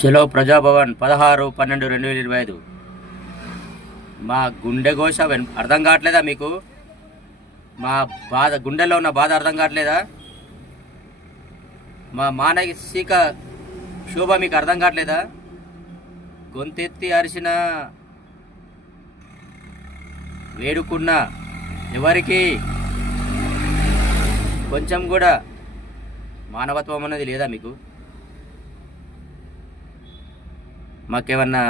చలో ప్రజాభవన్ 16/12/2025. మా గుండె ఘోష అర్థం కావట్లేదా మీకు? మా బాధ, గుండెల్లో ఉన్న బాధ అర్థం కావట్లేదా? మా మానసిక శోభ మీకు అర్థం కావట్లేదా? గొంతెత్తి అరిచిన, వేడుకున్న, ఎవరికి కొంచెం కూడా మానవత్వం అనేది లేదా మీకు? మాకేమన్నా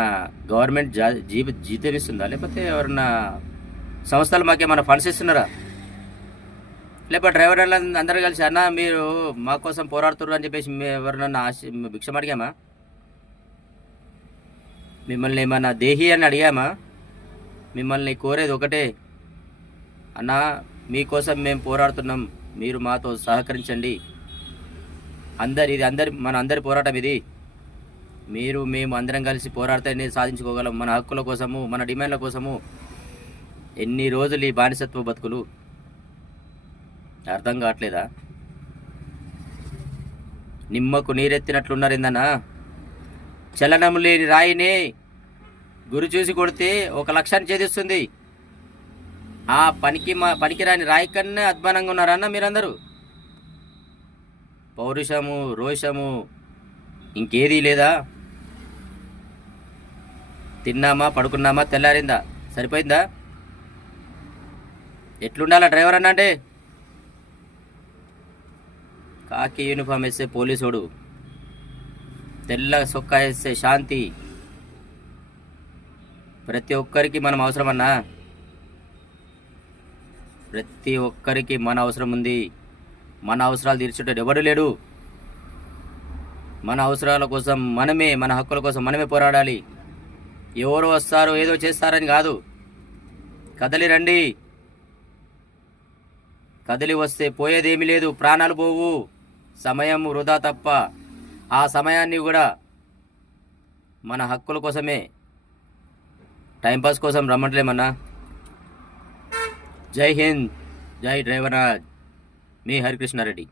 గవర్నమెంట్ జీతం ఇస్తుందా? లేకపోతే ఎవరన్నా సంస్థలు మాకేమన్నా ఫండ్స్ ఇస్తున్నారా? లేకపోతే డ్రైవర్లు అందరూ కలిసి అన్న మీరు మా కోసం పోరాడుతున్నారు అని చెప్పేసి ఎవరినన్నా భిక్షం అడిగామా? మిమ్మల్ని ఏమన్నా దేహి అని అడిగామా? మిమ్మల్ని కోరేది ఒకటే, అన్న మీకోసం మేము పోరాడుతున్నాం, మీరు మాతో సహకరించండి. మన అందరి పోరాటం ఇది. మీరు మేము అందరం కలిసి పోరాడితేనే సాధించుకోగలం మన హక్కుల కోసము, మన డిమాండ్ల కోసము. ఎన్ని రోజులు ఈ బానిసత్వ బతుకులు? అర్థం కావట్లేదా? నిమ్మకు నీరెత్తినట్లున్నారు ఏందన్నా? చలనం లేని రాయిని గురి చూసి కొడితే 1,00,000 ఛేదిస్తుంది. ఆ పనికిరాని రాయి కన్నా అధ్వానంగా ఉన్నారన్న మీరందరూ. పౌరుషము, రోషము ఇంకేదీ లేదా? తిన్నామా, పడుకున్నామా, తెల్లారిందా, సరిపోయిందా? ఎట్లుండాలా డ్రైవర్ అన్న అంటే? కాకి యూనిఫామ్ వేస్తే పోలీసోడు, తెల్ల సొక్కా వేస్తే శాంతి. ప్రతి ఒక్కరికి మనం అవసరం అన్నా. ప్రతి ఒక్కరికి మన అవసరం ఉంది. మన అవసరాలు తీర్చేటోడు ఎవడు లేడు. మన అవసరాల కోసం మనమే, మన హక్కుల కోసం మనమే పోరాడాలి. ఎవరు వస్తారో ఏదో చేస్తారని కాదు. కదలి రండి. కదిలి వస్తే పోయేదేమీ లేదు, ప్రాణాలు పోవు, సమయం వృధా తప్ప. ఆ సమయాన్ని కూడా మన హక్కుల కోసమే, టైంపాస్ కోసం రమ్మట్లేమన్నా. జై హింద్, జై డ్రైవర్ రాజ్, మీ హరికృష్ణారెడ్డి.